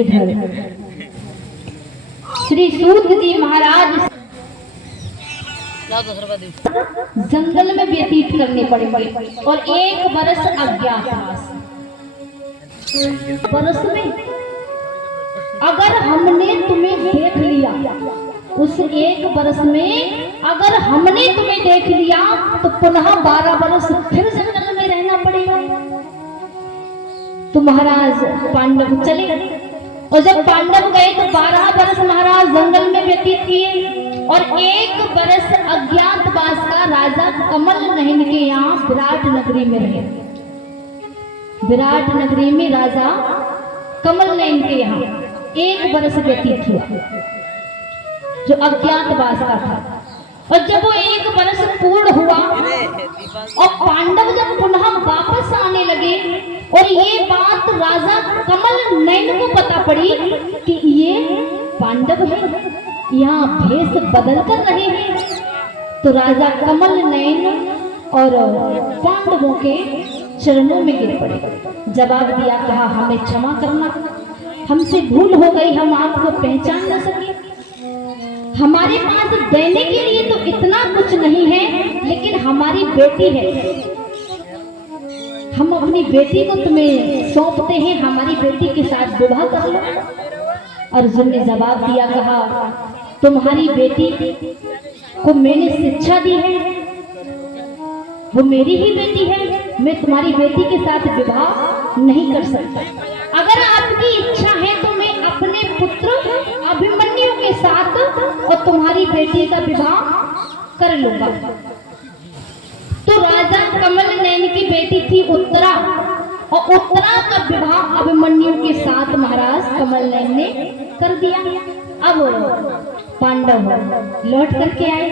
इधर श्री सूत जी महाराज जंगल में व्यतीत करने पड़ेंगे और 1 वर्ष अज्ञातवास। वर्ष में अगर हमने तुम्हें देख लिया, उस 1 वर्ष में अगर हमने तुम्हें देख लिया तो पुनः 12 वर्ष फिर जंगल में रहना पड़ेगा। तो महाराज पांडव चले और जब पांडव गए तो 12 वर्ष महाराज जंगल में व्यतीत किए और 1 वर्ष अज्ञातवास का राजा कमल नयन के यहाँ विराट नगरी में रहे। विराट नगरी में राजा कमल नयन के यहाँ 1 वर्ष व्यतीत हुआ जो अज्ञातवास का था। और जब वो 1 वर्ष पूर्ण हुआ और पांडव जब पुनः वापस आने लगे और ये बात राजा कमल नयन को पता पड़ी कि ये पांडव है, यहाँ भेष बदल कर रहे हैं, तो राजा कमल नयन और पांडवों के चरणों में गिर पड़े। जवाब दिया, कहा हमें क्षमा करना, हमसे भूल हो गई, हम आपको पहचान न सके। हमारे पास देने के लिए तो इतना कुछ नहीं है, लेकिन हमारी बेटी है, हम अपनी बेटी को तुम्हें सौंपते हैं, हमारी बेटी के साथ विवाह कर लो। अर्जुन ने जवाब दिया, कहा तुम्हारी बेटी को मैंने शिक्षा दी है, वो मेरी ही बेटी है, मैं तुम्हारी बेटी के साथ विवाह नहीं कर सकता। अगर आपकी इच्छा है तो मैं अपने पुत्र अभिमन्यु के साथ और तुम्हारी बेटी का विवाह कर लूंगा। तो राजा कमल नयन की बेटी थी उत्तरा, और उत्तरा का विवाह अभिमन्यु के साथ महाराज कमल नयन ने कर दिया। अब पांडव लौट करके आए,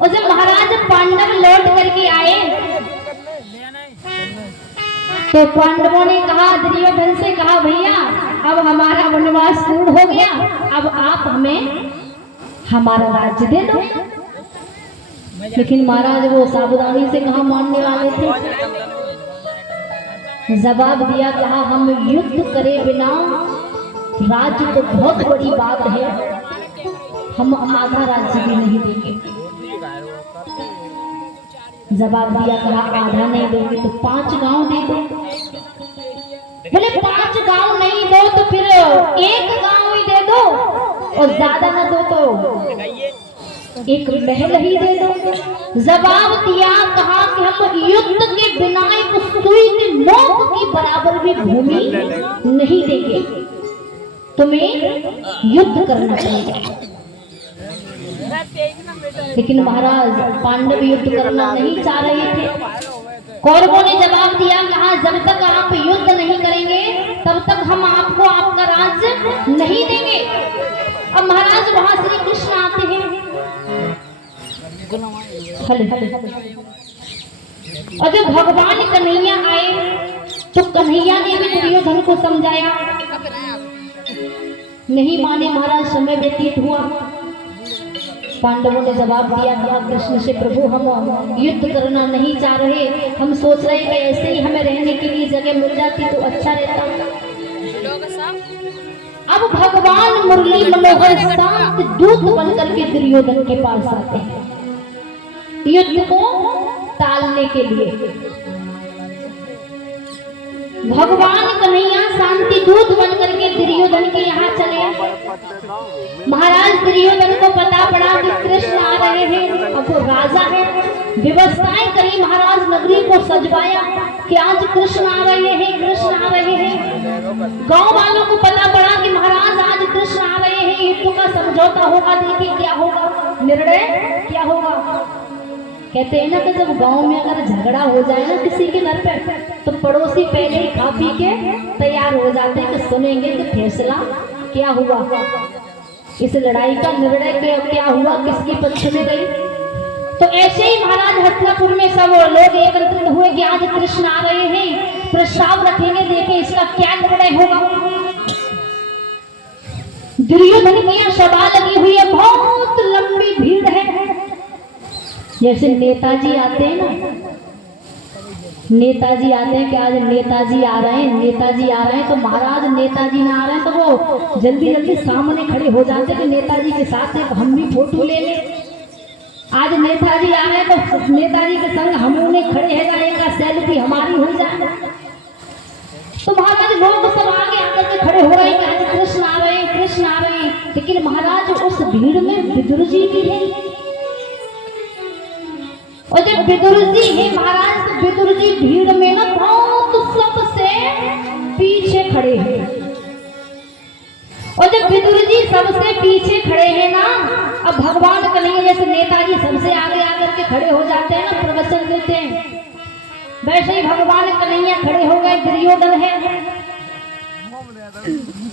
और जब महाराज पांडव लौट करके आए तो पांडवों ने कहा, दुर्योधन से कहा, भैया अब हमारा वनवास पूर्ण हो गया, अब आप हमें हमारा राज्य दे दो। लेकिन महाराज वो सावधानी से कहा मानने वाले थे। जवाब दिया, कहा हम युद्ध करे बिना राज्य तो बहुत बड़ी बात है, हम आधा राज्य भी नहीं देंगे। जवाब दिया, कहा आधा नहीं दोगे तो 5 गांव दे दो। बोले 5 गांव नहीं दो तो फिर 1 गांव ही दे दो, और ज्यादा ना दो तो 1 महल ही दे दो। जवाब दिया, कहा कि हम युद्ध के बिना एक सुई की नोक की बराबर भी भूमि नहीं देंगे, तुम्हें युद्ध करना चाहिए। लेकिन महाराज पांडव युद्ध करना नहीं चाह रहे थे। कौरवों ने जवाब दिया, कहा जब तक आप युद्ध नहीं करेंगे तब तक हम आपको आपका राज्य नहीं देंगे। अब महाराज वहां श्री कृष्ण आते हैं, और जब भगवान कन्हैया आए तो कन्हैया ने भी दुर्योधन को समझाया, नहीं माने महाराज, समय व्यतीत हुआ। पांडवों ने जवाब दिया, कहा कृष्ण से, प्रभु हम युद्ध करना नहीं चाह रहे, हम सोच रहे कि ऐसे ही हमें रहने के लिए जगह मिल जाती तो अच्छा रहता। अब भगवान मुरली मनोहर शांत दूत बनकर के दुर्योधन के पास आते हैं युद्ध को टालने के लिए। भगवान कन्हैया शांति दूत बनकर के दुर्योधन के यहाँ चले। महाराज दुर्योधन को पता पड़ा कि कृष्ण आ रहे हैं, अब वो राजा है, व्यवस्थाएं करी, महाराज नगरी को सजवाया कि आज कृष्ण आ रहे हैं, कृष्ण आ रहे हैं। गांव वालों को पता पड़ा कि महाराज आज कृष्ण आ रहे हैं, युद्ध का समझौता होगा, देखिए क्या होगा, निर्णय क्या होगा। कहते हैं ना कि जब गांव में अगर झगड़ा हो जाए ना किसी के घर पे, तो पड़ोसी पहले ही खा पी के तैयार हो जाते हैं कि सुनेंगे कि फैसला क्या हुआ, इस लड़ाई का निर्णय क्या हुआ, किसके पक्ष में गई। तो ऐसे ही महाराज हस्तिनापुर में सब लोग एकत्रित हुए कि आज कृष्ण आ रहे हैं, प्रस्ताव रखेंगे, देखें इसका क्या निर्णय होगा। दुर्योधन की यहाँ सभा लगी हुई है, बहुत लंबी भीड़ है, जैसे नेताजी आते हैं ना नेताजी आते हैं कि आज नेताजी आ रहे हैं, नेताजी आ रहे हैं, तो महाराज नेताजी ना आ रहे हैं तो वो जल्दी जल्दी सामने खड़े हो जाते हैं कि नेताजी के साथ एक हम भी फोटो ले लें। आज नेताजी आ रहे हैं तो नेताजी के संग हम उन्हें खड़े है जाएगा, सेल्फी हमारी हो जाए। तो महाराज लोग सब आगे आकर के खड़े हो रहे हैं, आज कृष्ण आ रहे हैं, कृष्ण आ रहे हैं। लेकिन महाराज उस भीड़ में विदुर जी भी है, और जब विदुर जी है महाराज, तो विदुर जी भीड़ में ना बहुत सबसे पीछे खड़े हैं। और जब विदुर जी सबसे पीछे खड़े हैं ना, अब भगवान कन्हैया जैसे नेताजी सबसे आगे आकर के खड़े हो जाते हैं ना, प्रवचन देते हैं, वैसे ही भगवान कन्हैया खड़े हो गए। दुर्योधन है,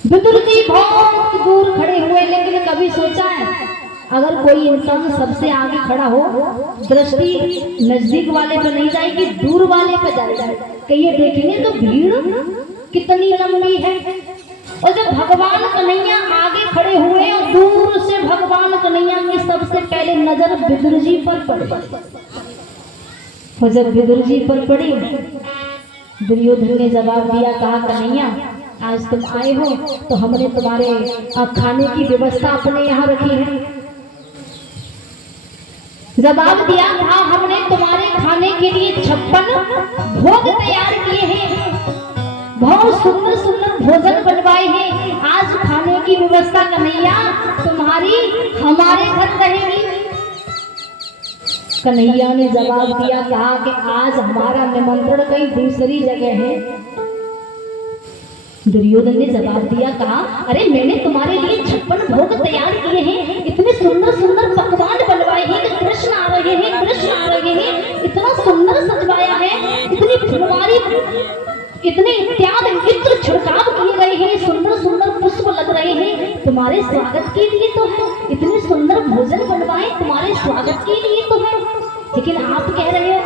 विदुर जी बहुत दूर खड़े हुए, लेकिन कभी सोचा है अगर कोई इंसान सबसे आगे खड़ा हो, दृष्टि नजदीक वाले पे नहीं जाएगी, दूर वाले पे जाएगी कि ये देखेंगे तो भीड़ कितनी लंबी है। और जब भगवान कन्हैया आगे खड़े हुए और दूर से भगवान कन्हैया की सबसे पहले नजर विदुर जी पर पड़ी, और जब विदुर जी पर पड़ी, दुर्योधन ने जवाब दिया, कहा कन्हैया आज तुम आए हो तो हमने तुम्हारे खाने की व्यवस्था अपने यहाँ रखी है। जवाब दिया, हाँ हमने तुम्हारे खाने के लिए 56 भोग तैयार किए हैं, बहुत सुंदर सुंदर भोजन बनवाए हैं। आज खाने की व्यवस्था कन्हैया तुम्हारी हमारे घर रहेगी। कन्हैया ने जवाब दिया, कहा कि आज हमारा निमंत्रण कहीं दूसरी जगह है। दुर्योधन ने जवाब दिया, कहा अरे मैंने तुम्हारे लिए 56 भोग तैयार किए हैं, इतने सुंदर सुंदर पकवान बनवाए हैं कि कृष्ण आ रहे हैं, कृष्ण आ रहे हैं, इतना सुंदर सजवाया है, इतनी फुलवारी, इतने इत्यादि इत्र छिड़काव किए गए हैं, सुंदर सुंदर पुष्प लग रहे हैं, तुम्हारे स्वागत के लिए तो है, इतने सुंदर भोजन बनवाए तुम्हारे स्वागत के लिए तो है। लेकिन आप कह रहे हो